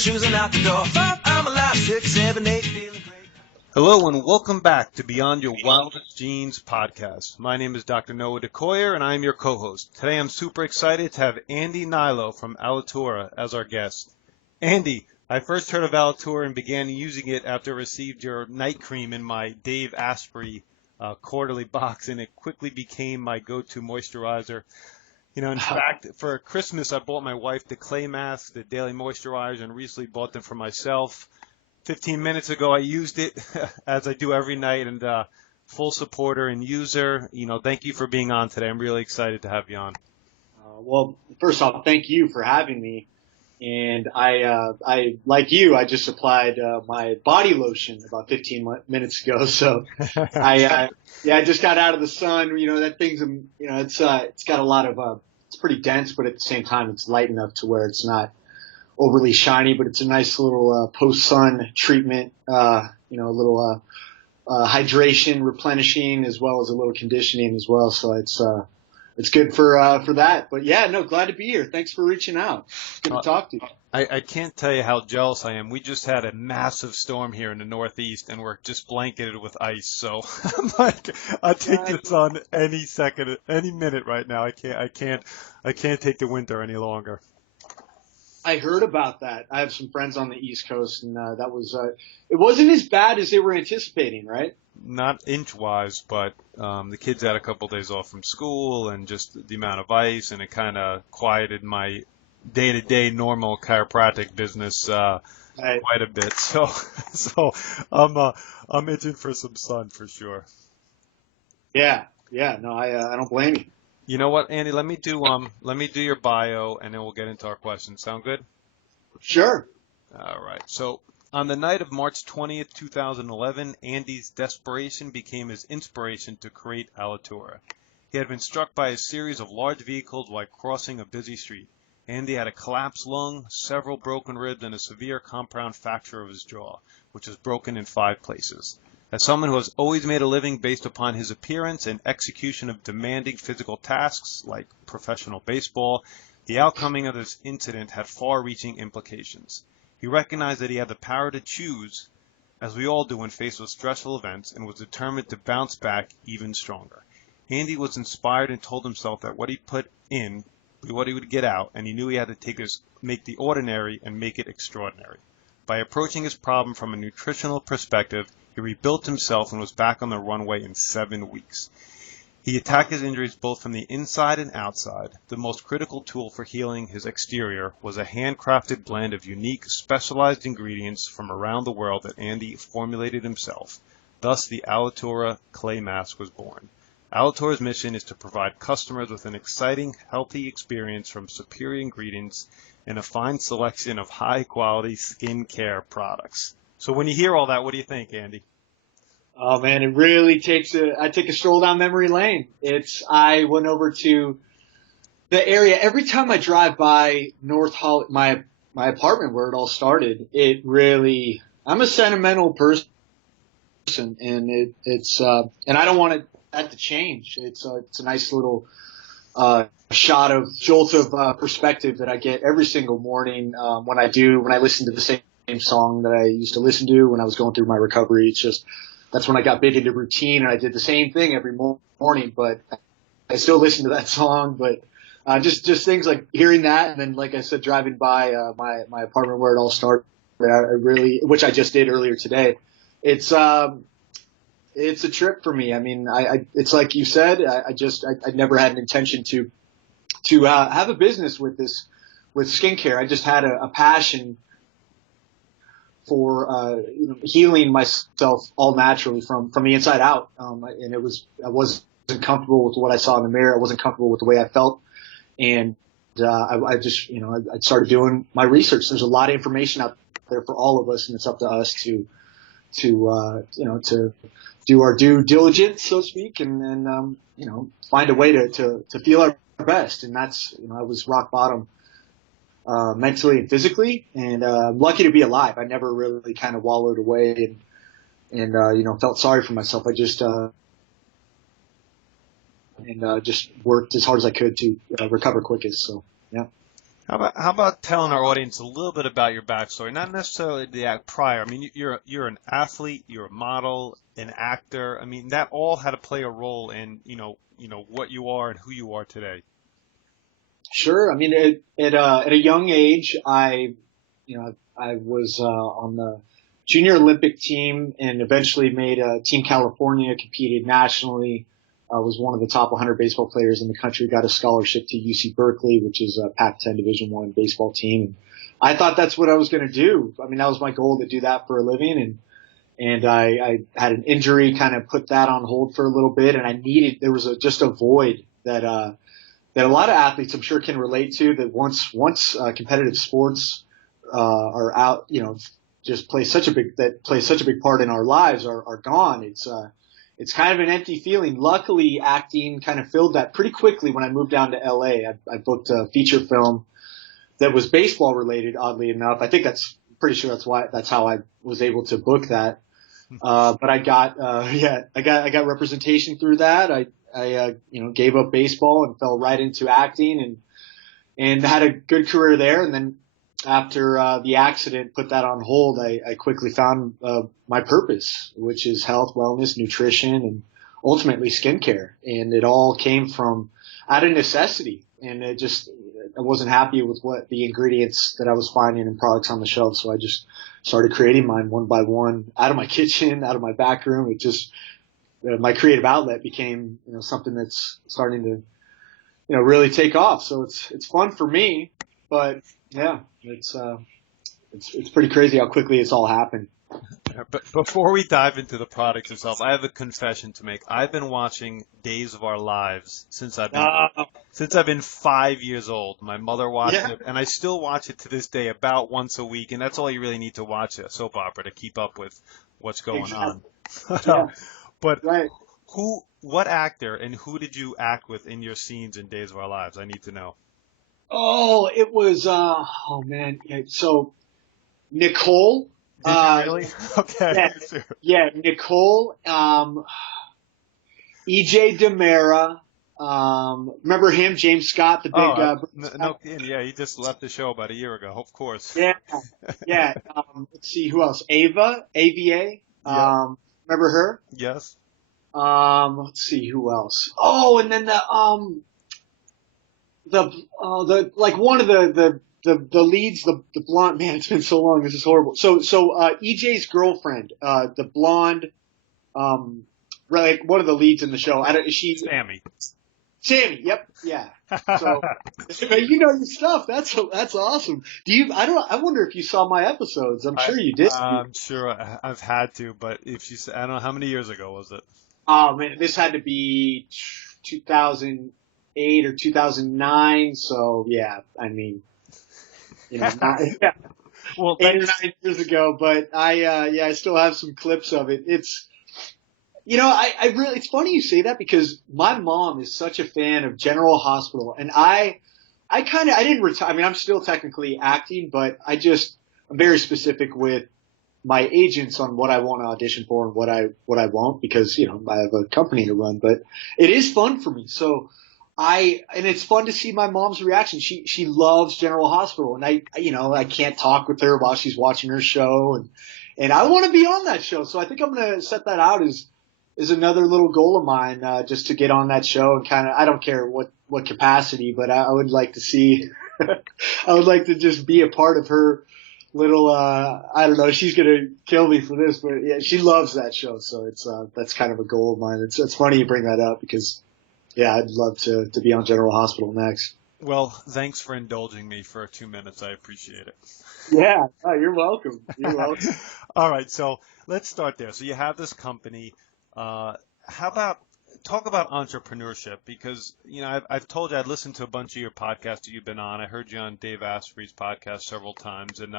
shoes and out the door. 5, I'm alive. 6, 7, 8, feeling great. Hello and welcome back to Beyond Your Wildest Genes podcast. My name is Dr. Noah DeCoyer and I am your co-host. Today I'm super excited to have Andy Nilo from Alitura as our guest. Andy, I first heard of Alitura and began using it after I received your night cream in my Dave Asprey quarterly box, and it quickly became my go-to moisturizer. You know, in fact, for Christmas I bought my wife the clay mask, the daily moisturizer, and recently bought them for myself. 15 minutes ago, I used it as I do every night, and full supporter and user. You know, thank you for being on today. I'm really excited to have you on. Well, first off, thank you for having me. And I like you, I just applied my body lotion about 15 minutes ago. So I just got out of the sun. You know, that thing's, you know, it's got a lot of, it's pretty dense, but at the same time, it's light enough to where it's not overly shiny, but it's a nice little post-sun treatment, you know, a little hydration, replenishing, as well as a little conditioning as well. So it's good for that. But yeah, no, glad to be here. Thanks for reaching out. Good to talk to you. I can't tell you how jealous I am. We just had a massive storm here in the Northeast, and we're just blanketed with ice. So I'm like, I'll take the sun any second, any minute right now. I can't take the winter any longer. I heard about that. I have some friends on the East Coast, and that was it wasn't as bad as they were anticipating, right? Not inch-wise, but the kids had a couple of days off from school, and just the amount of ice, and it kind of quieted my day-to-day normal chiropractic business quite a bit. So I'm itching for some sun for sure. Yeah. No, I don't blame you. You know what, Andy? Let me do your bio, and then we'll get into our questions. Sound good? Sure. All right. So on the night of March 20th, 2011, Andy's desperation became his inspiration to create Alitura. He had been struck by a series of large vehicles while crossing a busy street. Andy had a collapsed lung, several broken ribs, and a severe compound fracture of his jaw, which was broken in 5 places. As someone who has always made a living based upon his appearance and execution of demanding physical tasks like professional baseball, the outcoming of this incident had far-reaching implications. He recognized that he had the power to choose, as we all do when faced with stressful events, and was determined to bounce back even stronger. Andy was inspired and told himself that what he put in was what he would get out, and he knew he had to make the ordinary and make it extraordinary. By approaching his problem from a nutritional perspective, he rebuilt himself and was back on the runway in 7 weeks. He attacked his injuries both from the inside and outside. The most critical tool for healing his exterior was a handcrafted blend of unique, specialized ingredients from around the world that Andy formulated himself. Thus, the Alitura Clay Mask was born. Alitura's mission is to provide customers with an exciting, healthy experience from superior ingredients and a fine selection of high-quality skincare products. So when you hear all that, what do you think, Andy? Oh man, it really I take a stroll down memory lane. I went over to the area. Every time I drive by North Hollywood, my apartment where it all started, I'm a sentimental person, and and I don't want that to change. It's a nice little, jolt of perspective that I get every single morning, when I listen to the same song that I used to listen to when I was going through my recovery. It's just, that's when I got big into routine, and I did the same thing every morning, but I still listen to that song. But just things like hearing that, and then, like I said, driving by my apartment where it all started, which I just did earlier today. It's a trip for me. I mean, it's like you said, I never had an intention to have a business with skincare. I just had a passion for healing myself all naturally from the inside out, and I wasn't comfortable with what I saw in the mirror. I wasn't comfortable with the way I felt, and I just I started doing my research. There's a lot of information out there for all of us, and it's up to us to do our due diligence, so to speak, and find a way to feel our best. And that's I was rock bottom. Mentally and physically, and I'm lucky to be alive. I never really kind of wallowed away and felt sorry for myself. I just just worked as hard as I could to recover quickest. So yeah. How about telling our audience a little bit about your backstory? Not necessarily the act prior. I mean, you're an athlete, you're a model, an actor. I mean, that all had to play a role in what you are and who you are today. Sure. I mean, at a young age, I was on the junior Olympic team and eventually made Team California, competed nationally. Was one of the top 100 baseball players in the country. Got a scholarship to UC Berkeley, which is a Pac-10 Division I baseball team. And I thought that's what I was going to do. I mean, that was my goal, to do that for a living. And I had an injury, kind of put that on hold for a little bit, and there was just a void that a lot of athletes, I'm sure, can relate to, that once competitive sports are out, just plays such a big part in our lives are gone. It's kind of an empty feeling. Luckily, acting kind of filled that pretty quickly when I moved down to LA. I booked a feature film that was baseball related, oddly enough. I think pretty sure that's how I was able to book that. But I got representation through that. I gave up baseball and fell right into acting and had a good career there. And then after the accident put that on hold, I quickly found my purpose, which is health, wellness, nutrition, and ultimately skincare. And it all came from out of necessity. And I wasn't happy with the ingredients that I was finding in products on the shelf. So I just started creating mine one by one, out of my kitchen, out of my back room. It just, my creative outlet became, something that's starting to, really take off. So it's fun for me, but yeah, it's pretty crazy how quickly it's all happened. But before we dive into the product itself, I have a confession to make. I've been watching Days of Our Lives since I've been 5 years old. My mother watched it, and I still watch it to this day about once a week. And that's all you really need to watch a soap opera to keep up with what's going on. Yeah. But Right. what actor and who did you act with in your scenes in Days of Our Lives? I need to know. Oh, it was, oh man. Yeah, so Nicole. Did you really? Okay. Yeah, Nicole, EJ Demera, remember him, James Scott, the big, no kidding. Yeah, he just left the show about a year ago, of course. yeah. Let's see, who else? AVA, Yep. remember her? Yes. Let's see, who else? Oh, and then one of the leads, the blonde, man, it's been so long, this is horrible. So EJ's girlfriend, the blonde, like one of the leads in the show. Is she Sammy, yep, yeah. So you know your stuff. That's awesome. I wonder if you saw my episodes. I'm sure you did. I'm sure I've had to, but if you said, I don't know, how many years ago was it? Oh man, this had to be 2008 or 2009. So yeah, I mean, yeah. Well, 8 or 9 years ago, but I still have some clips of it. It's, I really, it's funny you say that because my mom is such a fan of General Hospital, and I didn't retire. I mean, I'm still technically acting, but I'm very specific with my agents on what I want to audition for and what I won't, because, I have a company to run, but it is fun for me. So and it's fun to see my mom's reaction. She loves General Hospital, and I can't talk with her while she's watching her show, and I want to be on that show. So I think I'm going to set that out as another little goal of mine, just to get on that show and kind of, I don't care what capacity, but I would like to see, I would like to just be a part of her little, I don't know, she's going to kill me for this, but yeah, she loves that show. So that's kind of a goal of mine. It's funny you bring that up because, yeah, I'd love to be on General Hospital next. Well, thanks for indulging me for 2 minutes. I appreciate it. Yeah, you're welcome. You're welcome. All right, so let's start there. So you have this company. Talk about entrepreneurship, because, I've told you I'd listened to a bunch of your podcasts that you've been on. I heard you on Dave Asprey's podcast several times, and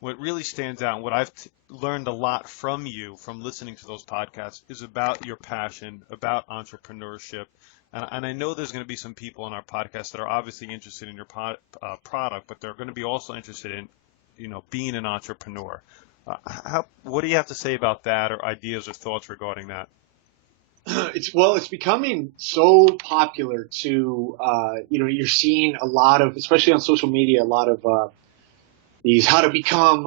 what really stands out and what I've learned a lot from you from listening to those podcasts is about your passion, about entrepreneurship. And I know there's going to be some people on our podcast that are obviously interested in your product, but they're going to be also interested in, being an entrepreneur. What do you have to say about that, or ideas or thoughts regarding that? it's becoming so popular to, you're seeing a lot of, especially on social media, a lot of, these how to become,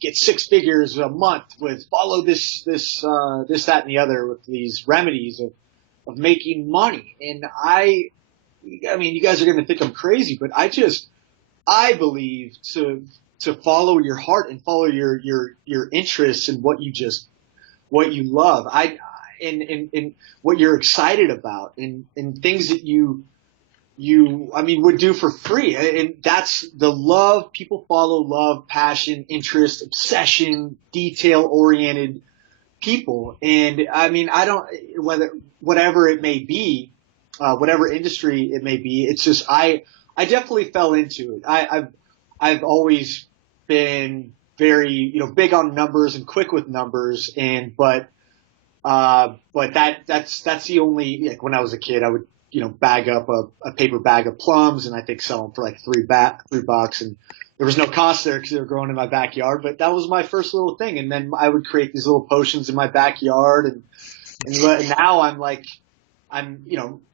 get six figures a month with follow this, that, and the other with these remedies of making money. And I mean, you guys are going to think I'm crazy, but I believe to follow your heart and follow your interests and what you love. And what you're excited about and things that you would do for free. And that's the love. People follow love, passion, interest, obsession, detail oriented people. And I mean, I don't, whatever it may be, whatever industry it may be, it's just, I definitely fell into it. I've always been very, big on numbers and quick with numbers. But that's the only, like when I was a kid, I would, bag up a paper bag of plums and I think sell them for like $3, and there was no cost there because they were growing in my backyard, but that was my first little thing. And then I would create these little potions in my backyard and now I'm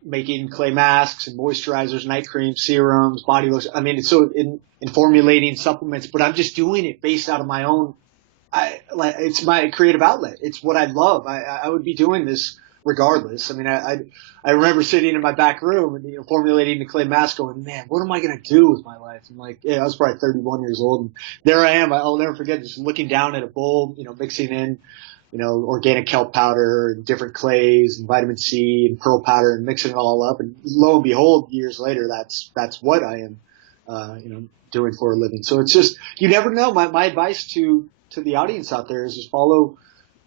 making clay masks and moisturizers, night creams, serums, body lotion. I mean, it's so in formulating supplements, but I'm just doing it based out of my own, it's my creative outlet. It's what I love. I would be doing this regardless. I mean, I remember sitting in my back room and, formulating the clay mask going, man, what am I going to do with my life? I'm like, I was probably 31 years old and there I am. I'll never forget just looking down at a bowl, mixing in, organic kelp powder and different clays and vitamin C and pearl powder and mixing it all up. And lo and behold, years later, that's what I am, doing for a living. So it's just, you never know. My advice to the audience out there is just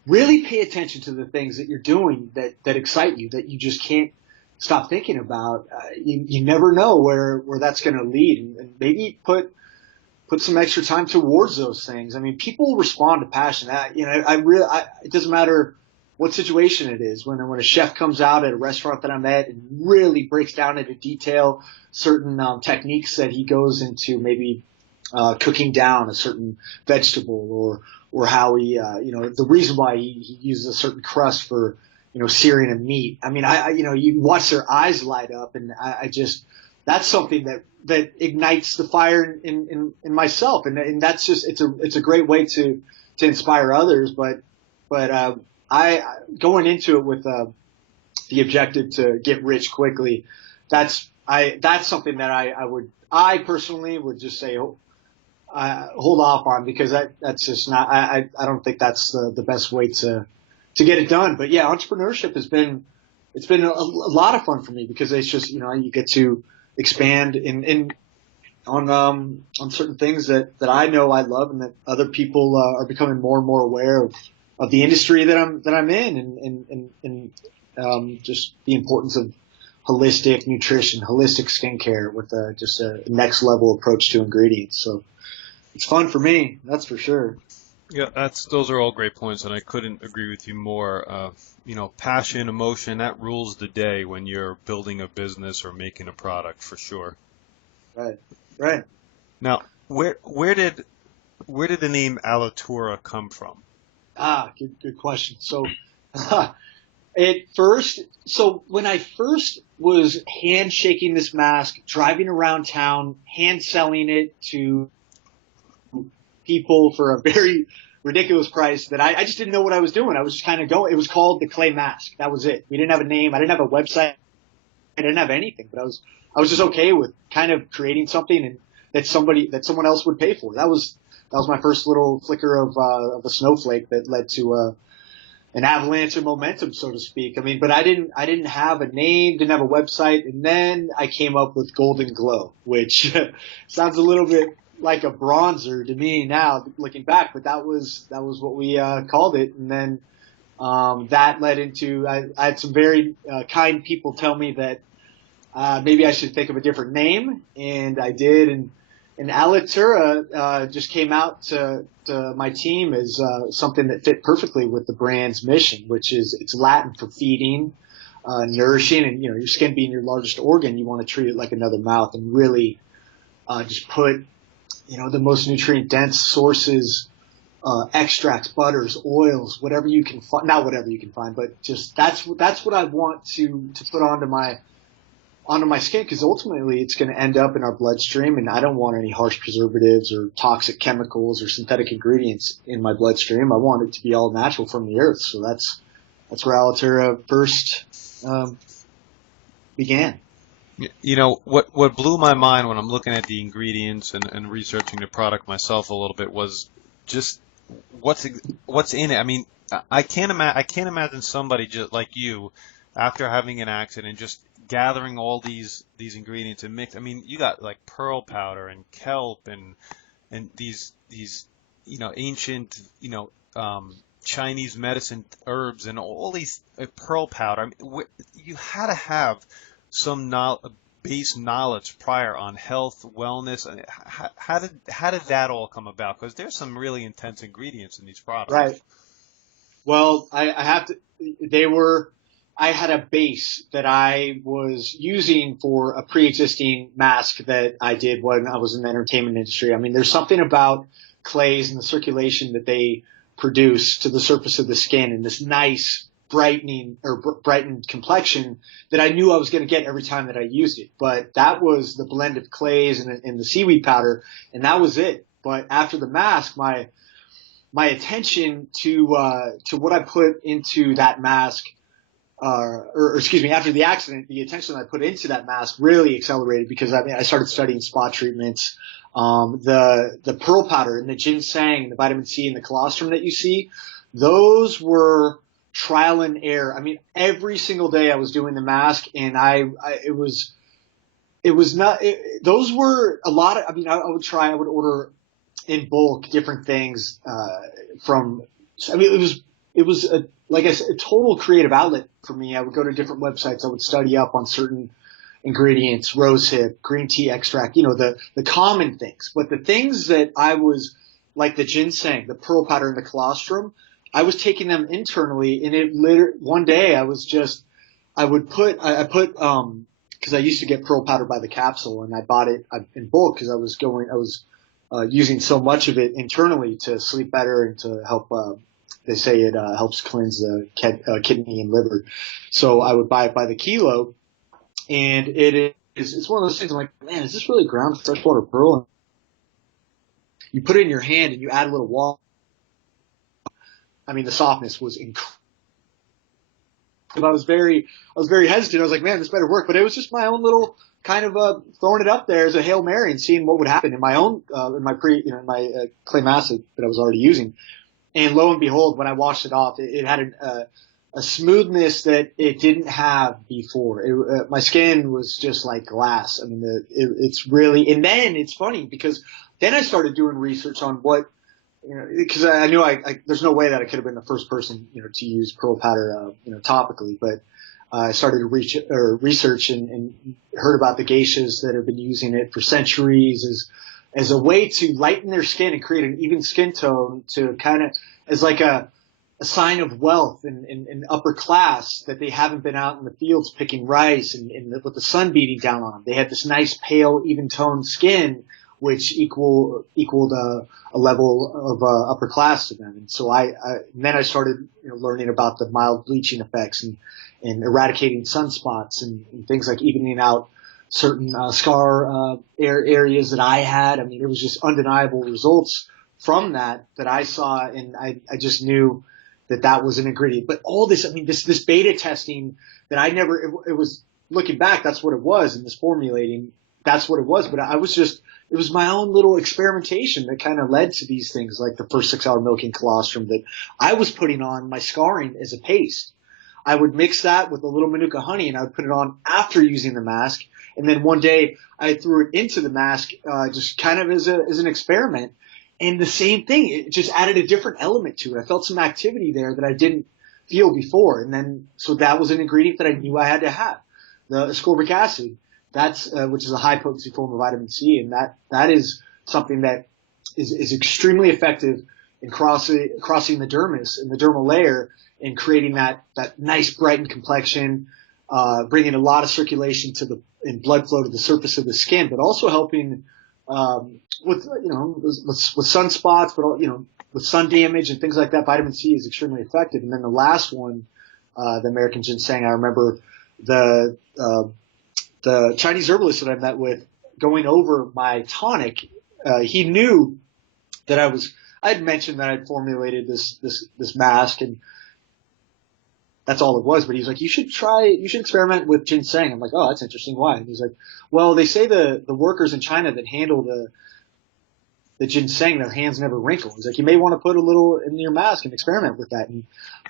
really pay attention to the things that you're doing that excite you, that you just can't stop thinking about. You never know where that's going to lead, and maybe put some extra time towards those things. I mean, people respond to passion. It doesn't matter what situation it is. When a chef comes out at a restaurant that I'm at and really breaks down into detail certain techniques that he goes into, maybe cooking down a certain vegetable or how he, the reason why he uses a certain crust for, searing a meat. I mean, you watch their eyes light up, and I just, that's something that ignites the fire in myself. And that's just, it's a great way to inspire others. But I going into it with, the objective to get rich quickly, that's something that I personally would just say, hold off on, because that's just not, I don't think that's the best way to get it done. But yeah, entrepreneurship it's been a lot of fun for me, because it's just, you get to expand on certain things that I know I love, and that other people are becoming more and more aware of the industry that I'm in, and just the importance of holistic nutrition, holistic skincare with just a next level approach to ingredients. So it's fun for me, that's for sure. Yeah, those are all great points, and I couldn't agree with you more. Passion, emotion, that rules the day when you're building a business or making a product, for sure. Right. Now, where did the name Alitura come from? Good question. So, when I first was handshaking this mask, driving around town, hand selling it to people for a very ridiculous price, that I just didn't know what I was doing. I was just kind of going. It was called the Clay Mask. That was it. We didn't have a name. I didn't have a website. I didn't have anything, but I was just okay with kind of creating something and that someone else would pay for. That was my first little flicker of a snowflake that led to an avalanche of momentum, so to speak. I mean, but I didn't have a name, didn't have a website, and then I came up with Golden Glow, which sounds a little bit like a bronzer to me now, looking back, but that was what we called it. And then that led into, I had some very kind people tell me that maybe I should think of a different name, and I did. And Alitura just came out to my team as something that fit perfectly with the brand's mission, which is, it's Latin for feeding, nourishing, and your skin being your largest organ, you want to treat it like another mouth, and really just put the most nutrient dense sources extracts, butters, oils, whatever you can find, not whatever you can find, but just that's what I want to put onto my skin, because ultimately it's going to end up in our bloodstream, and I don't want any harsh preservatives or toxic chemicals or synthetic ingredients in my bloodstream. I want it to be all natural from the earth. So that's where Alitura first began. You know, what blew my mind when I'm looking at the ingredients and researching the product myself a little bit was just what's in it. I mean, I can't imagine somebody just like you, after having an accident, just gathering all these ingredients and mix. I mean, you got like pearl powder and kelp and these ancient Chinese medicine herbs and all these pearl powder. I mean, you had to have some base knowledge prior on health, wellness. How did that all come about? Because there's some really intense ingredients in these products. Right. Well, I had a base that I was using for a pre-existing mask that I did when I was in the entertainment industry. I mean, there's something about clays and the circulation that they produce to the surface of the skin and this nice brightened complexion that I knew I was going to get every time that I used it. But that was the blend of clays and the seaweed powder, and that was it. But after the mask, my attention to what I put into that mask, after the accident, the attention I put into that mask really accelerated, because I started studying spot treatments, the pearl powder and the ginseng, the vitamin C and the colostrum that you see. Those were trial and error. I mean, every single day I was doing the mask, and those were a lot of, I would order in bulk different things, it was like I said, a total creative outlet for me. I would go to different websites. I would study up on certain ingredients, rosehip, green tea extract, the common things. But the things that I was, like the ginseng, the pearl powder, and the colostrum, I was taking them internally, and one day I put, cause I used to get pearl powder by the capsule, and I bought it in bulk because I was using so much of it internally to sleep better and to help, they say it helps cleanse the kidney and liver. So I would buy it by the kilo, and it's one of those things. I'm like, man, is this really ground freshwater pearl? You put it in your hand and you add a little water. I mean, the softness was incredible. I was very hesitant. I was like, man, this better work. But it was just my own little kind of throwing it up there as a Hail Mary and seeing what would happen in my own in my clay mask that I was already using. And lo and behold, when I washed it off, it had a smoothness that it didn't have before. My skin was just like glass. I mean, it's really, and then it's funny because then I started doing research on what, because I knew there's no way that I could have been the first person, to use pearl powder, topically, but I started to research and heard about the geishas that have been using it for centuries as a way to lighten their skin and create an even skin tone, to kind of as like a sign of wealth and upper class, that they haven't been out in the fields picking rice and with the sun beating down on them. They had this nice pale, even toned skin, which equaled a level of upper class to them. And so then I started learning about the mild bleaching effects and eradicating sunspots and things like evening out certain scar areas that I had. I mean, it was just undeniable results from that I saw, and I just knew that was an ingredient. But all this, I mean, this beta testing that it was, looking back, that's what it was, and this formulating, that's what it was. But it was my own little experimentation that kind of led to these things, like the first 6 hour milking colostrum that I was putting on my scarring as a paste. I would mix that with a little Manuka honey, and I would put it on after using the mask. And then one day I threw it into the mask, just kind of as an experiment. And the same thing, it just added a different element to it. I felt some activity there that I didn't feel before. And then, so that was an ingredient that I knew I had to have, the ascorbic acid. That's, which is a high potency form of vitamin C. And that is something that is extremely effective in crossing the dermis and the dermal layer and creating that nice brightened complexion, bringing a lot of circulation and blood flow to the surface of the skin, but also helping, with sunspots, but with sun damage and things like that, vitamin C is extremely effective. And then the last one, the American ginseng, I remember the Chinese herbalist that I met with going over my tonic. He knew that I had mentioned that I'd formulated this mask, and that's all it was. But he's like, you should experiment with ginseng. I'm like, oh, that's interesting. Why? And he's like, well, they say the workers in China that handle the ginseng, their hands never wrinkle. He's like, you may want to put a little in your mask and experiment with that. And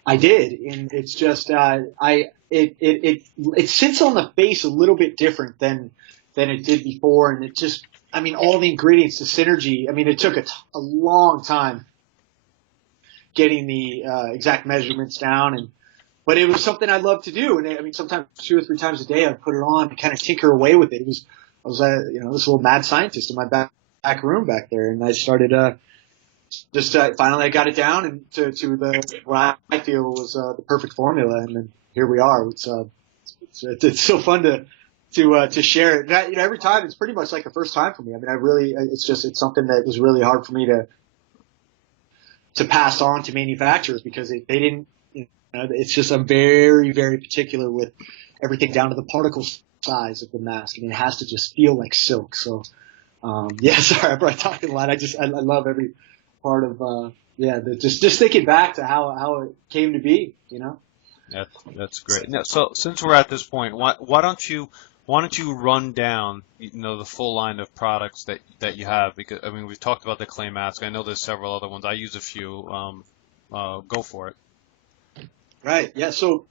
I did. And it's just, it sits on the face a little bit different than it did before. And it just, I mean, all the ingredients, the synergy, I mean, it took a long time getting the exact measurements down, but it was something I loved to do. And I mean, sometimes 2 or 3 times a day I'd put it on and kind of tinker away with it. I was this little mad scientist in my back room back there. And I started, finally I got it down and to what I feel was the perfect formula. And then here we are. It's so fun to share it. And every time it's pretty much like the first time for me. I mean, it's something that was really hard for me to pass on to manufacturers because they didn't, it's just, I'm very, very particular with everything down to the particle size of the mask. I mean, it has to just feel like silk. So, sorry, I'm probably talking a lot. I love every part of, just thinking back to how it came to be, That's great. Now, so since we're at this point, why don't you run down, the full line of products that you have? Because I mean, we've talked about the clay mask. I know there's several other ones. I use a few. Go for it. Right. Yeah. So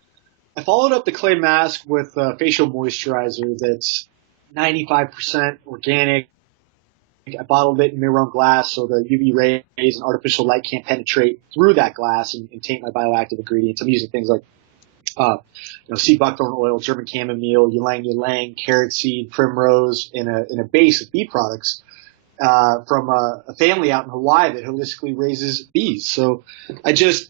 I followed up the clay mask with a facial moisturizer that's 95% organic. I bottled it in mirror glass so the UV rays and artificial light can't penetrate through that glass and taint my bioactive ingredients. I'm using things like sea buckthorn oil, German chamomile, ylang ylang, carrot seed, primrose, in a base of bee products from a family out in Hawaii that holistically raises bees. So I just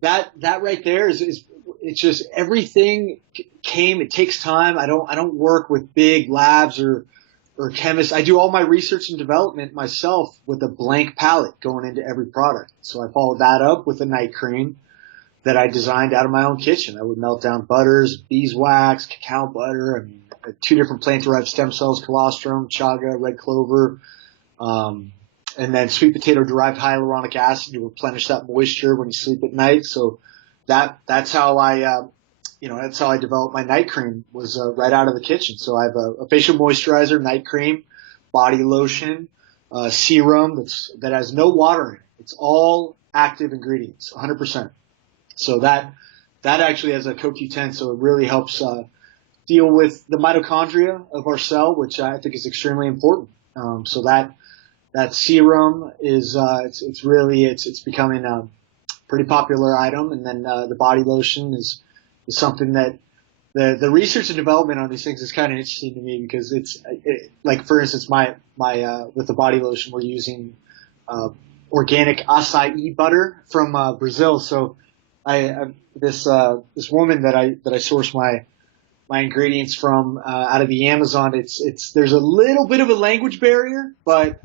that right there is it's just everything came. It takes time. I don't work with big labs or chemists. I do all my research and development myself with a blank palette going into every product. So I followed that up with a night cream that I designed out of my own kitchen. I would melt down butters, beeswax, cacao butter, 2 different plant-derived stem cells, colostrum, chaga, red clover, and then sweet potato-derived hyaluronic acid to replenish that moisture when you sleep at night. So that's how I developed my night cream, was right out of the kitchen. So I have a facial moisturizer, night cream, body lotion, serum that has no water in it. It's all active ingredients, 100%. So that actually has a CoQ10, so it really helps deal with the mitochondria of our cell, which I think is extremely important. So that serum is it's becoming a pretty popular item, and then the body lotion is something that the research and development on these things is kind of interesting to me because like, for instance, my with the body lotion we're using organic acai butter from Brazil. So this woman that I source my ingredients from out of the Amazon. There's a little bit of a language barrier, but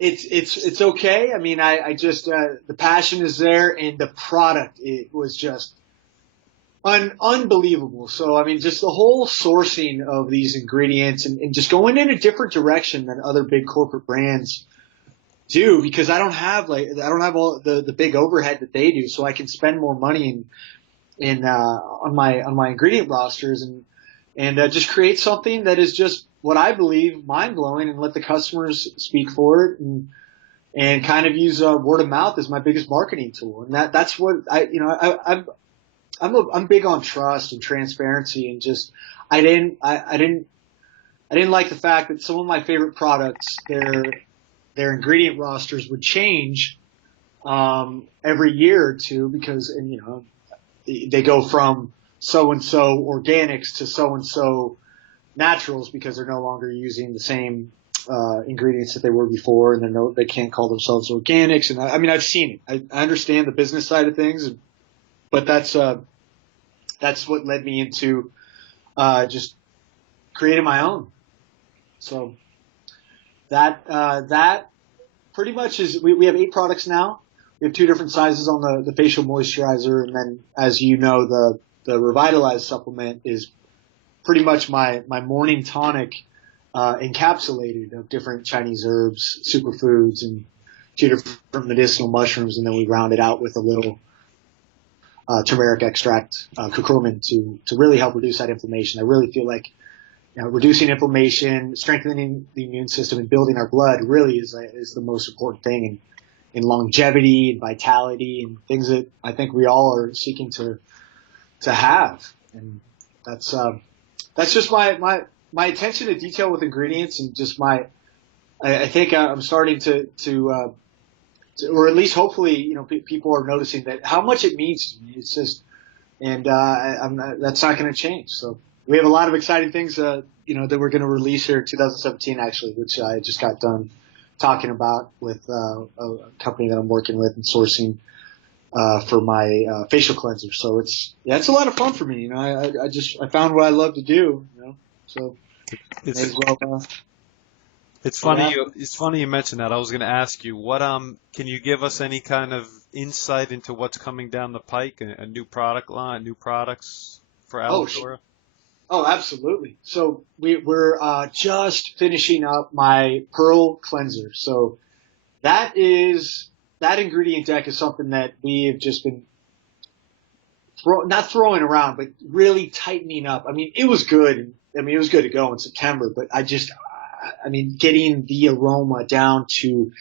it's okay. I mean, I just the passion is there, and the product, it was just unbelievable. So I mean, just the whole sourcing of these ingredients and just going in a different direction than other big corporate brands do, because I don't have all the big overhead that they do, so I can spend more money on my ingredient rosters and just create something that is just what I believe mind blowing, and let the customers speak for it, and kind of use word of mouth as my biggest marketing tool. And that's what I'm big on trust and transparency, and just I didn't like the fact that some of my favorite products, their ingredient rosters would change every year or two, because they go from so-and-so organics to so-and-so naturals because they're no longer using the same ingredients that they were before, and they can't call themselves organics. And I mean, I've seen it. I understand the business side of things, but that's what led me into just creating my own. So that pretty much is we have 8 products now. We have 2 different sizes on the facial moisturizer, and then, as you know, the Revitalize supplement is pretty much my morning tonic, encapsulated of different Chinese herbs, superfoods, and 2 different medicinal mushrooms, and then we round it out with a little turmeric extract, curcumin, to really help reduce that inflammation. I really feel like reducing inflammation, strengthening the immune system, and building our blood really is the most important thing in longevity and vitality and things that I think we all are seeking to have. And that's just my attention to detail with ingredients, and just I think I'm starting to or at least hopefully, people are noticing that how much it means to me. It's just, and that's not going to change. So we have a lot of exciting things, that we're going to release here in 2017, actually, which I just got done talking about with a company that I'm working with and sourcing for my facial cleanser. So it's a lot of fun for me. I found what I love to do. So It's may as well. it's funny you mentioned that. I was going to ask you, what can you give us any kind of insight into what's coming down the pike, a new product line, new products for Alitura? Oh, absolutely. So we're just finishing up my Pearl Cleanser. So that ingredient deck is something that we have just been not throwing around, but really tightening up. I mean, it was good. It was good to go in September, but getting the aroma down to,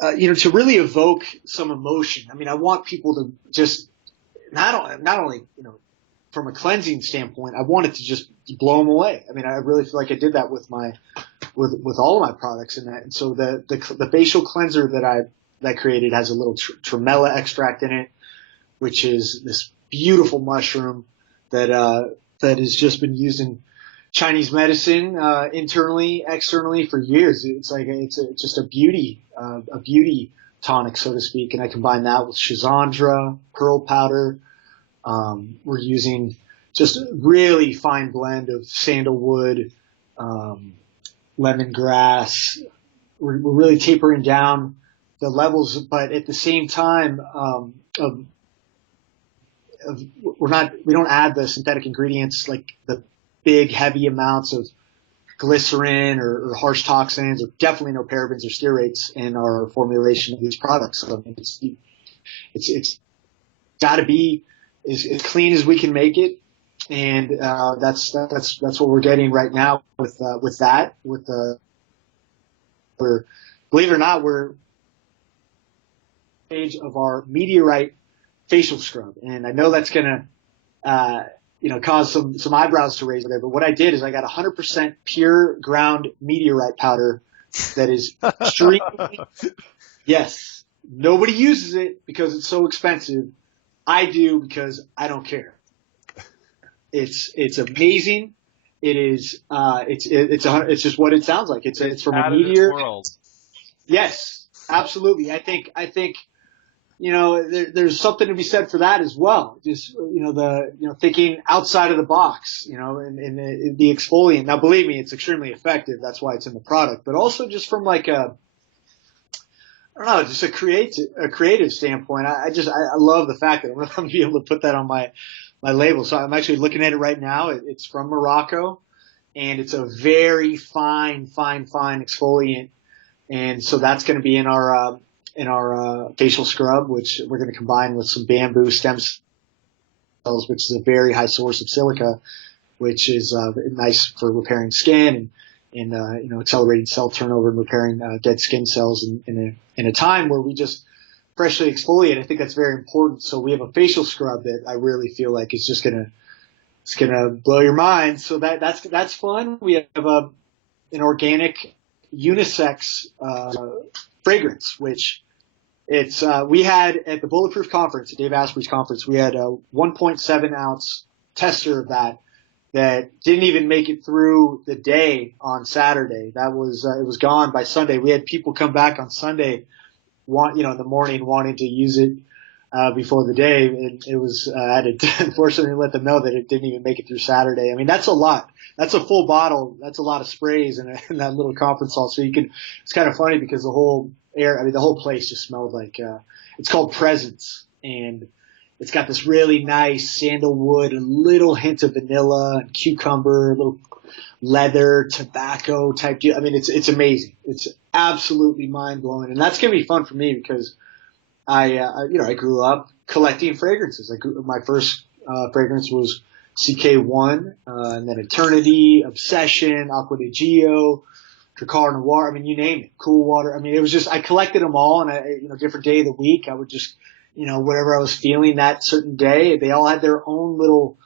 to really evoke some emotion. I want people to just not only, from a cleansing standpoint, I wanted to just blow them away. I really feel like I did that with with all of my products in that. And so the facial cleanser that I created has a little tremella extract in it, which is this beautiful mushroom that has just been used in Chinese medicine, internally, externally for years. It's like, it's just a beauty tonic, so to speak. And I combine that with Schizandra, pearl powder. We're using just a really fine blend of sandalwood, lemongrass. We're really tapering down the levels, but at the same time, we don't add the synthetic ingredients like the big heavy amounts of glycerin or harsh toxins, or definitely no parabens or stearates in our formulation of these products. So it's got to be as clean as we can make it, and that's what we're getting right now with that. Believe it or not, we're stage of our meteorite facial scrub, and I know that's gonna cause some eyebrows to raise there. But what I did is I got 100% pure ground meteorite powder that is extremely, yes, nobody uses it because it's so expensive. I do because I don't care. It's amazing. It is, it's just what it sounds like. It's from a meteor. Yes, absolutely. I think, there's something to be said for that as well. Just, thinking outside of the box, and the exfoliant. Now, believe me, it's extremely effective. That's why it's in the product. But also just from like just a creative standpoint. I love the fact that I'm going to be able to put that on my label. So I'm actually looking at it right now. It's from Morocco, and it's a very fine exfoliant. And so that's going to be in our facial scrub, which we're going to combine with some bamboo stem cells, which is a very high source of silica, which is nice for repairing skin and accelerating cell turnover and repairing dead skin cells in a time where we just freshly exfoliate. I think that's very important. So we have a facial scrub that I really feel like is just gonna blow your mind. So that's fun. We have an organic unisex fragrance, which we had at the Bulletproof conference, at Dave Asprey's conference, we had a 1.7 ounce tester of that didn't even make it through the day on Saturday. It was gone by Sunday. We had people come back on Sunday, in the morning wanting to use it before the day. And it was, I had to unfortunately let them know that it didn't even make it through Saturday. That's a lot. That's a full bottle. That's a lot of sprays in that little conference hall. So it's kind of funny because the whole air. I mean, the whole place just smelled like, it's called Presence, and it's got this really nice sandalwood, a little hint of vanilla and cucumber, a little leather, tobacco type deal. I mean, it's amazing. It's absolutely mind blowing, and that's gonna be fun for me because I grew up collecting fragrances. My first fragrance was CK1, and then Eternity, Obsession, Aqua di Gio, Dracar Noir. I mean, you name it, Cool Water. I mean, it was just I collected them all, and different day of the week, I would just whatever I was feeling that certain day, they all had their own little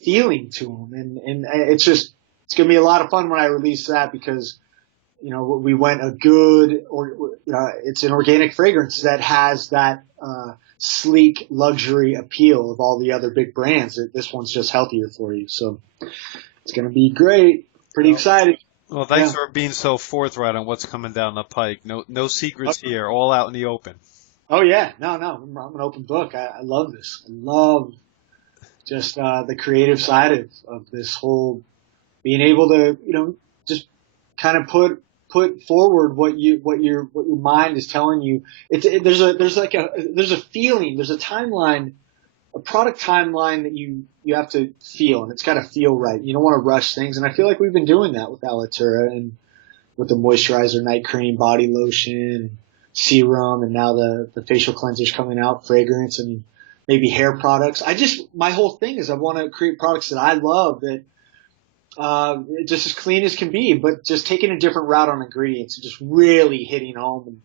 feeling to them, and it's gonna be a lot of fun when I release that because we went a good it's an organic fragrance that has that sleek luxury appeal of all the other big brands. This one's just healthier for you, so it's gonna be great. Pretty excited. Well, thanks for being so forthright on what's coming down the pike. No secrets here, all out in the open. Oh yeah, no, I'm an open book. I love this. I love just the creative side of this whole being able to just kind of put forward what your mind is telling you. There's a feeling, there's a timeline, a product timeline that you have to feel, and it's got to feel right. You don't want to rush things, and I feel like we've been doing that with Alitura and with the moisturizer, night cream, body lotion, serum, and now the facial cleansers coming out, fragrance, and maybe hair products. My whole thing is I want to create products that I love that just as clean as can be, but just taking a different route on ingredients and just really hitting home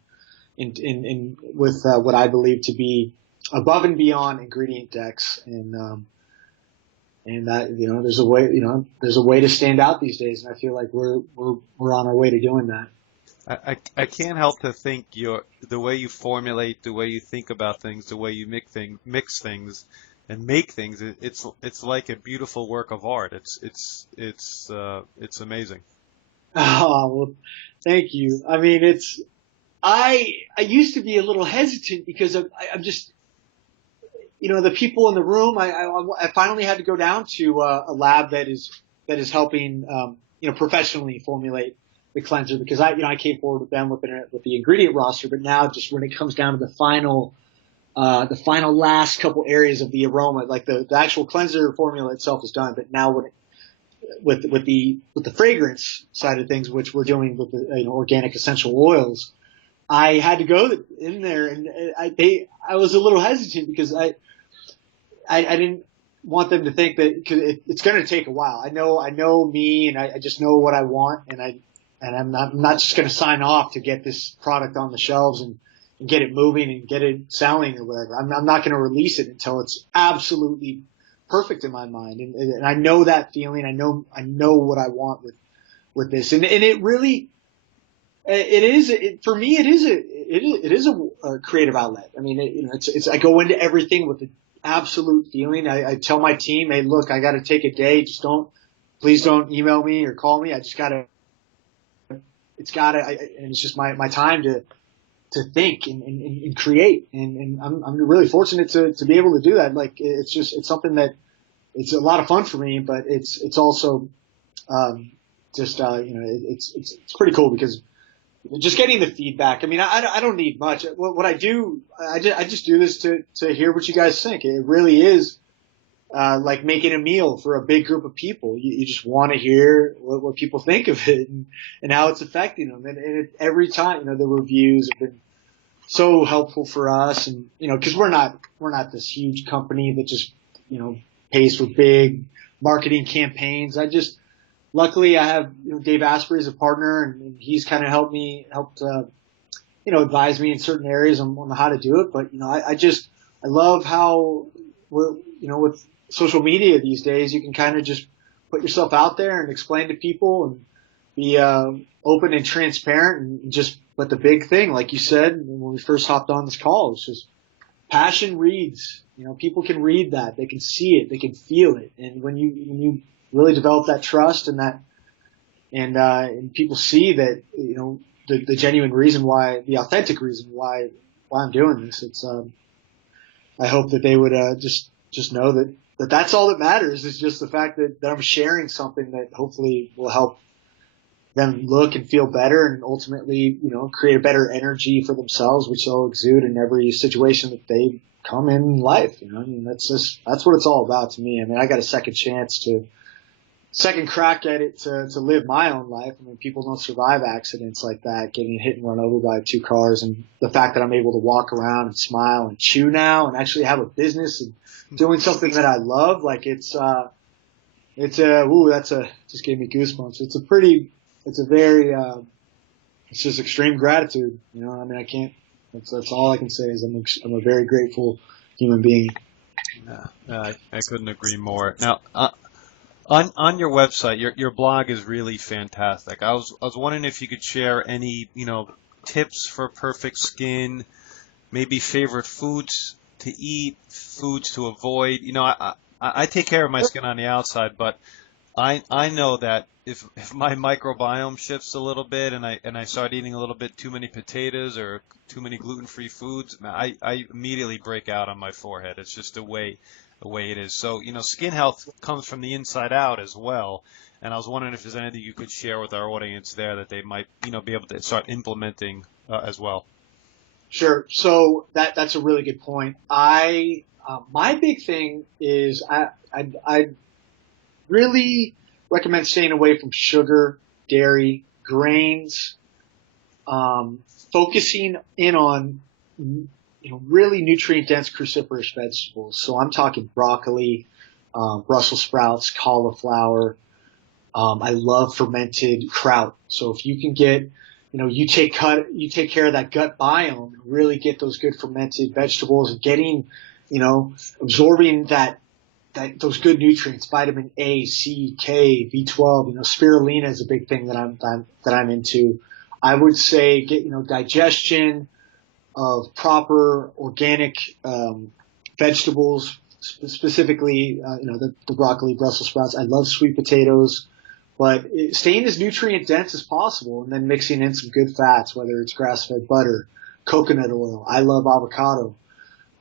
and with what I believe to be above and beyond ingredient decks, and that there's a way to stand out these days, and I feel like we're on our way to doing that. I can't help to think the way you formulate, the way you think about things, the way you mix things and make things. It's like a beautiful work of art. It's amazing. Oh, well, thank you. I mean, I used to be a little hesitant because I'm just, the people in the room. I finally had to go down to a lab that is helping, professionally formulate the cleanser, because I came forward with them with the ingredient roster, but now just when it comes down to the final last couple areas of the aroma, like the actual cleanser formula itself is done, but now with the fragrance side of things, which we're doing with the organic essential oils, I had to go in there, and I was a little hesitant because I didn't want them to think that, cause it's going to take a while. I know me, and I just know what I want, and I'm not just going to sign off to get this product on the shelves and get it moving and get it selling or whatever. I'm not going to release it until it's absolutely perfect in my mind. And I know that feeling. I know what I want with this. And it really, for me, it is a creative outlet. I mean, I go into everything with the absolute feeling. I tell my team, hey, look, I got to take a day. Please don't email me or call me. I just and it's just my time to think and create. And I'm really fortunate to be able to do that. Like, it's something that it's a lot of fun for me, but it's also, it's pretty cool because just getting the feedback. I mean, I don't need much. What I do, I just do this to hear what you guys think. It really is, like making a meal for a big group of people. You just want to hear what people think of it and how it's affecting them. And every time, the reviews have been so helpful for us. And, cause we're not this huge company that just, pays for big marketing campaigns. Luckily I have, Dave Asprey as a partner, and he's kind of helped advise me in certain areas on how to do it. But, I love how we're, with social media these days, you can kind of just put yourself out there and explain to people and be open and transparent, and but the big thing, like you said when we first hopped on this call, is just passion reads. People can read that, they can see it, they can feel it, and when you really develop that trust and that, and people see that, the genuine reason why, the authentic reason why I'm doing this, it's I hope that they would just know that that's all that matters, is just the fact that I'm sharing something that hopefully will help them look and feel better, and ultimately, create a better energy for themselves, which they'll exude in every situation that they come in life. I mean, that's what it's all about to me. I mean, I got a second crack at it to live my own life. I mean, people don't survive accidents like that, getting hit and run over by two cars. And the fact that I'm able to walk around and smile and chew now and actually have a business and doing something that I love, like just gave me goosebumps. It's just extreme gratitude. I mean, I can't, that's all I can say is I'm a very grateful human being. I couldn't agree more. Now, on your website, your blog is really fantastic. I was wondering if you could share any, tips for perfect skin, maybe favorite foods to eat, foods to avoid. I take care of my skin on the outside, but I know that if my microbiome shifts a little bit and I start eating a little bit too many potatoes or too many gluten-free foods, I immediately break out on my forehead. It's just the way it is. So, skin health comes from the inside out as well. And I was wondering if there's anything you could share with our audience there that they might, be able to start implementing as well. Sure. So that's a really good point. My big thing is I really recommend staying away from sugar, dairy, grains, focusing in on really nutrient-dense cruciferous vegetables. So I'm talking broccoli, Brussels sprouts, cauliflower. I love fermented kraut. So if you can get, you take care of that gut biome, really get those good fermented vegetables and getting, absorbing those good nutrients, vitamin A, C, K, B12. Spirulina is a big thing that I'm into. I would say get, digestion of proper organic vegetables, specifically, the broccoli, Brussels sprouts. I love sweet potatoes, but staying as nutrient dense as possible, and then mixing in some good fats, whether it's grass-fed butter, coconut oil. I love avocado,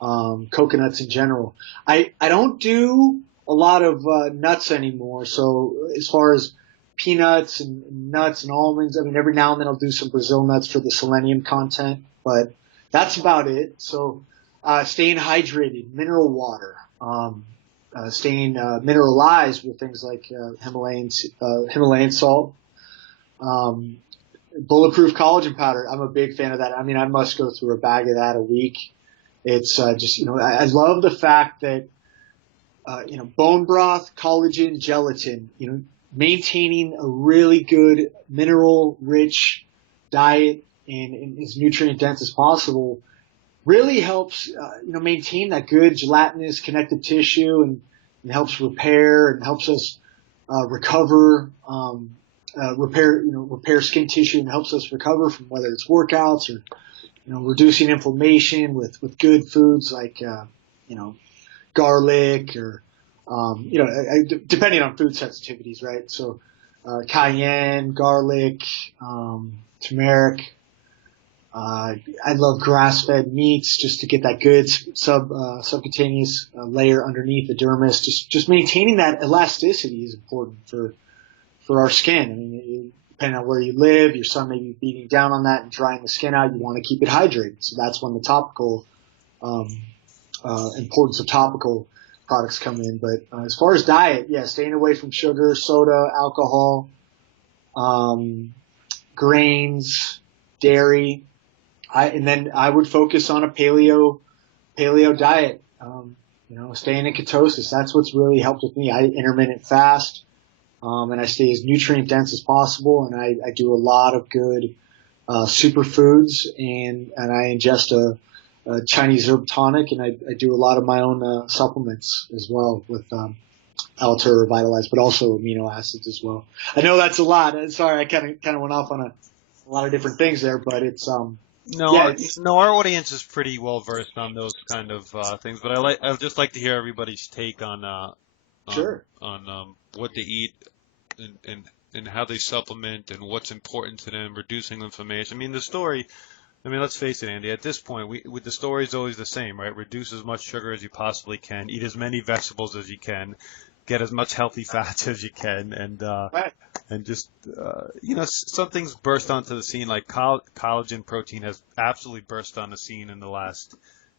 coconuts in general. I don't do a lot of nuts anymore. So as far as peanuts and nuts and almonds, I mean, every now and then I'll do some Brazil nuts for the selenium content, but that's about it. So staying hydrated, mineral water, staying mineralized with things like Himalayan salt, bulletproof collagen powder. I'm a big fan of that. I mean, I must go through a bag of that a week. It's just, I love the fact that, bone broth, collagen, gelatin, maintaining a really good mineral-rich diet and as nutrient-dense as possible really helps, maintain that good gelatinous connective tissue and helps repair and helps us repair skin tissue and helps us recover from whether it's workouts or, reducing inflammation with good foods like, garlic or, depending on food sensitivities, right? So, cayenne, garlic, turmeric. I love grass-fed meats just to get that good subcutaneous layer underneath the dermis. Just maintaining that elasticity is important for our skin. I mean, depending on where you live, your sun may be beating down on that and drying the skin out. You want to keep it hydrated. So that's when the topical importance of topical products come in. But as far as diet, staying away from sugar, soda, alcohol, grains, dairy. And then I would focus on a paleo diet, staying in ketosis. That's what's really helped with me. I intermittent fast, and I stay as nutrient dense as possible. And I do a lot of good, superfoods and I ingest a Chinese herb tonic, and I do a lot of my own, supplements as well with, Alitura Revitalize, but also amino acids as well. I know that's a lot. Sorry, I kind of went off on a lot of different things there, but it's, No, our audience is pretty well versed on those kind of things, but I'd just like to hear everybody's take on sure. on what they eat and how they supplement and what's important to them, reducing inflammation. I mean, let's face it, Andy. At this point, the story is always the same, right? Reduce as much sugar as you possibly can, eat as many vegetables as you can, get as much healthy fats as you can, and and just some things burst onto the scene, like collagen protein has absolutely burst on the scene in the last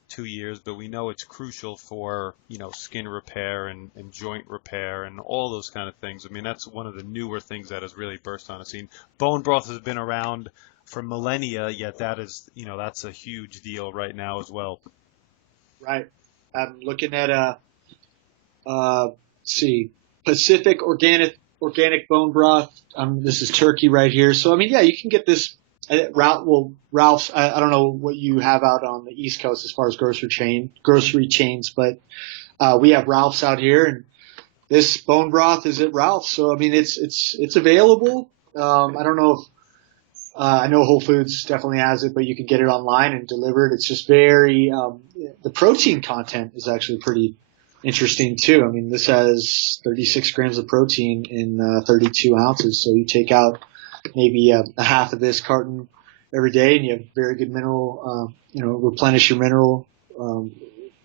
2 years, but we know it's crucial for skin repair and joint repair and all those kind of things. I mean, that's one of the newer things that has really burst on the scene. Bone broth has been around for millennia, yet that is that's a huge deal right now as well. Right. I'm looking at Pacific organic bone broth. This is Turkey right here. So I mean, yeah, you can get this. Ralph's. I don't know what you have out on the East Coast as far as grocery chains, but we have Ralph's out here, and this bone broth is at Ralph's. So I mean, it's available. I don't know if I know Whole Foods definitely has it, but you can get it online and delivered. It's just very the protein content is actually pretty interesting too. I mean, this has 36 grams of protein in 32 ounces. So you take out maybe a half of this carton every day, and you have very good mineral, replenish your mineral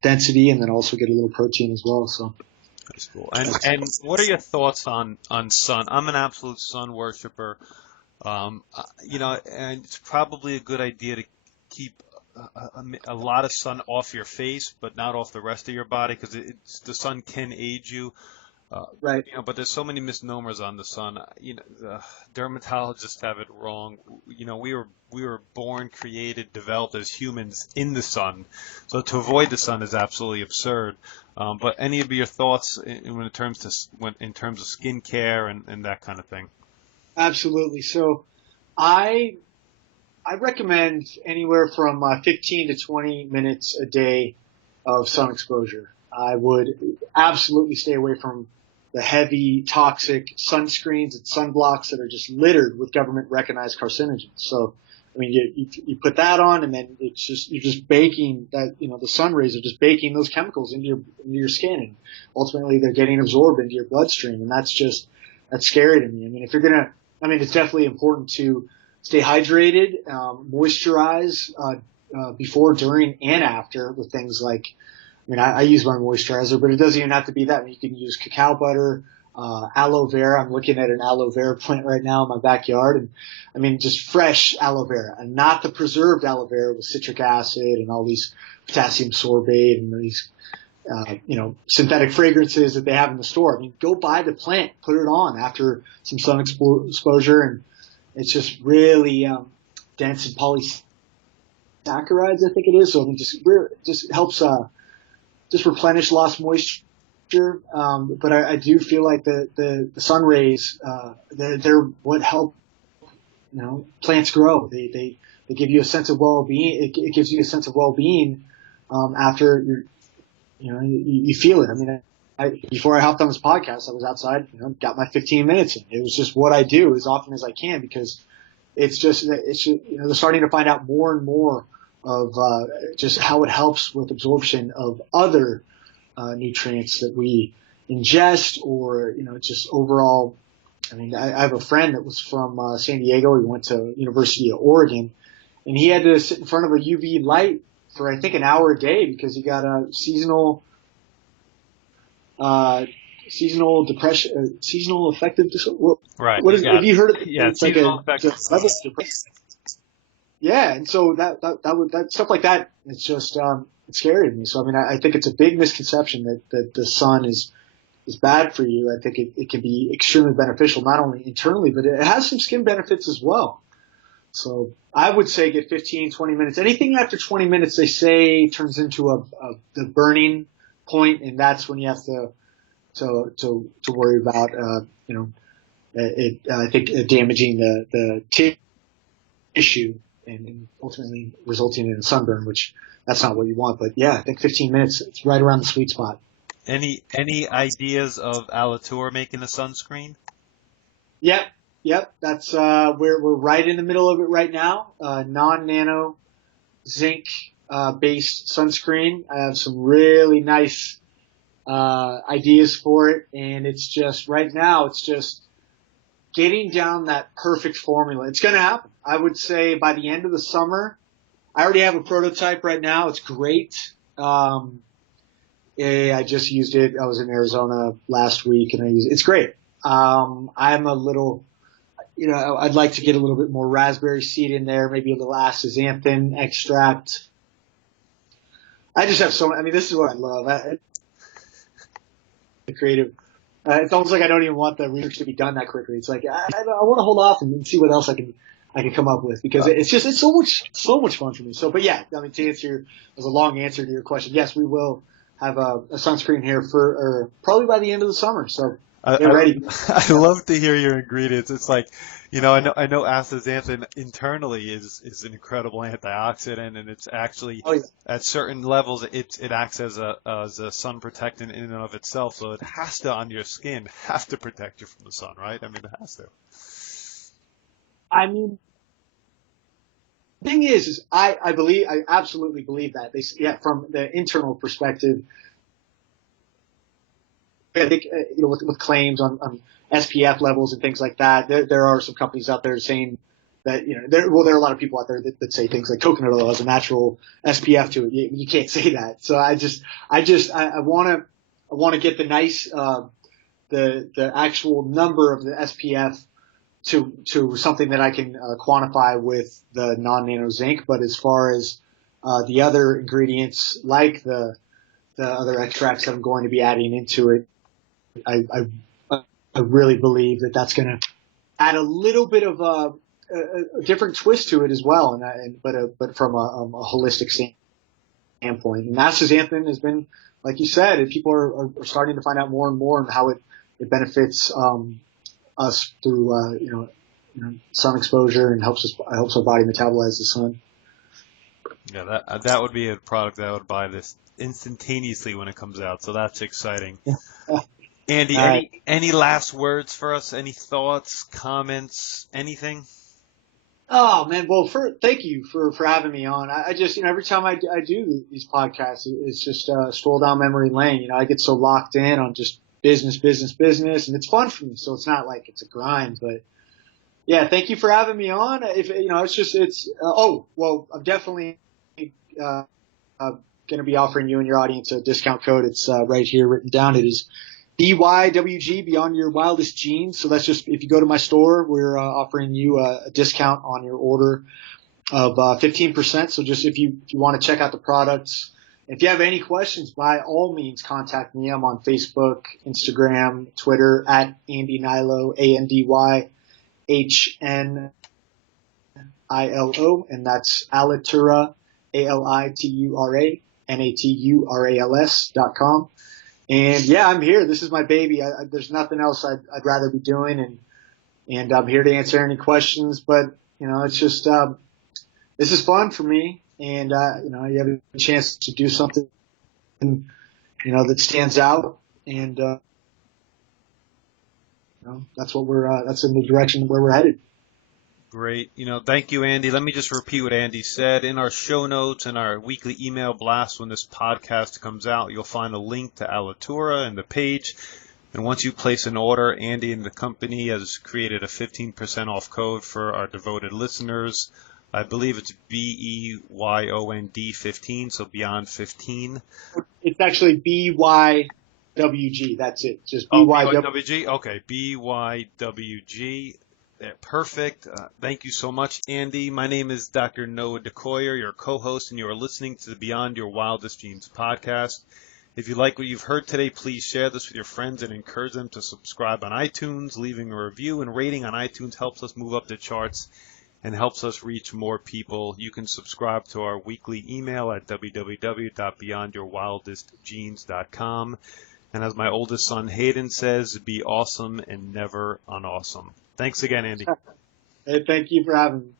density, and then also get a little protein as well. So that's cool. And what are your thoughts on sun? I'm an absolute sun worshiper. And it's probably a good idea to keep a lot of sun off your face, but not off the rest of your body, because the sun can age you. Right. But there's so many misnomers on the sun. The dermatologists have it wrong. We were born, created, developed as humans in the sun. So to avoid the sun is absolutely absurd. But any of your thoughts in terms of skincare and that kind of thing? Absolutely. So I recommend anywhere from 15 to 20 minutes a day of sun exposure. I would absolutely stay away from the heavy toxic sunscreens and sunblocks that are just littered with government recognized carcinogens. So, I mean, you put that on, and then you're just baking that, the sun rays are just baking those chemicals into your skin, and ultimately they're getting absorbed into your bloodstream. And that's scary to me. I mean, it's definitely important to stay hydrated, moisturize, before, during, and after with things like, I use my moisturizer, but it doesn't even have to be that. You can use cacao butter, aloe vera. I'm looking at an aloe vera plant right now in my backyard, and just fresh aloe vera, and not the preserved aloe vera with citric acid and all these potassium sorbate and these, synthetic fragrances that they have in the store. I mean, go buy the plant, put it on after some sun exposure, and it's just really dense in polysaccharides, I think it is. So just helps just replenish lost moisture. But I do feel like the sun rays, they're what help, plants grow. They give you a sense of well-being. It gives you a sense of well-being, after you feel it. I mean, before I hopped on this podcast, I was outside, got my 15 minutes in. It was just what I do as often as I can, because it's just, they're starting to find out more and more of just how it helps with absorption of other nutrients that we ingest, or just overall. I mean, I have a friend that was from San Diego. He went to University of Oregon, and he had to sit in front of a UV light for I think an hour a day because he got a seasonal depression, seasonal affective disorder. Right. What is? Have you heard of it? Yeah, it's like seasonal affective depression. Yeah, and so that stuff like that, it's just it's scary to me. So I mean, I think it's a big misconception that the sun is bad for you. I think it can be extremely beneficial, not only internally, but it has some skin benefits as well. So I would say get 15, 20 minutes. Anything after 20 minutes, they say, turns into the burning point, and that's when you have to worry about I think damaging the tissue and ultimately resulting in a sunburn, which that's not what you want. But yeah, I think 15 minutes, it's right around the sweet spot. Any ideas of Alitura making a sunscreen? Yep. That's we're right in the middle of it right now. Non-nano zinc based sunscreen. I have some really nice ideas for it, and it's just right now it's just getting down that perfect formula. It's going to happen. I would say by the end of the summer. I already have a prototype right now. It's great. I just used it. I was in Arizona last week, and it's great. I'm a little I'd like to get a little bit more raspberry seed in there, maybe a little astaxanthin extract. I just have this is what I love. The creative. It's almost like I don't even want the research to be done that quickly. It's like I want to hold off and see what else I can come up with, because it's so much fun for me. So, but yeah, to answer, as a long answer to your question, yes, we will have a sunscreen here for probably by the end of the summer. So get ready. I love to hear your ingredients. It's like, I know astaxanthin internally is an incredible antioxidant, and it's actually at certain levels it acts as a sun protectant in and of itself. So it has to, on your skin, have to protect you from the sun, right? It has to. The thing is I absolutely believe that from the internal perspective. I think, with claims on SPF levels and things like that, there are some companies out there saying that, there are a lot of people out there that say things like coconut oil has a natural SPF to it. You can't say that. So I want to get the nice, the actual number of the SPF to something that I can quantify with the non-nano zinc. But as far as the other ingredients, like the other extracts that I'm going to be adding into it, I really believe that that's going to add a little bit of a different twist to it as well, but from a holistic standpoint. And astaxanthin has been, like you said, and people are starting to find out more and more how it benefits us through sun exposure, and helps our body metabolize the sun. Yeah, that would be a product that I would buy this instantaneously when it comes out. So that's exciting. Andy, any last words for us? Any thoughts, comments, anything? Oh man, well, thank you for having me on. I just, every time I do these podcasts, it's just a stroll down memory lane. I get so locked in on just business, and it's fun for me. So it's not like it's a grind, but yeah, thank you for having me on. I'm definitely going to be offering you and your audience a discount code. It's right here written down. It is BYWG, Beyond Your Wildest Genes. So that's just, if you go to my store, we're offering you a discount on your order of 15%. So just if you want to check out the products, if you have any questions, by all means contact me. I'm on Facebook, Instagram, Twitter at Andy Nilo, ANDYHNILO, and that's Alitura, ALITURA, NATURALS.com. And yeah, I'm here. This is my baby. There's nothing else I'd rather be doing, and I'm here to answer any questions. But it's just this is fun for me, and you have a chance to do something that stands out, and that's in the direction where we're headed. Great. Thank you, Andy. Let me just repeat what Andy said. In our show notes and our weekly email blast when this podcast comes out, you'll find a link to Alitura and the page. And once you place an order, Andy and the company has created a 15% off code for our devoted listeners. I believe it's BEYOND 15, so Beyond 15. It's actually BYWG. That's it. Just BYWG? Okay, BYWG. Perfect. Thank you so much, Andy. My name is Dr. Noah DeCoyer, your co-host, and you are listening to the Beyond Your Wildest Genes podcast. If you like what you've heard today, please share this with your friends and encourage them to subscribe on iTunes. Leaving a review and rating on iTunes helps us move up the charts and helps us reach more people. You can subscribe to our weekly email at www.beyondyourwildestgenes.com. And as my oldest son Hayden says, be awesome and never unawesome. Thanks again, Andy. Hey, thank you for having me.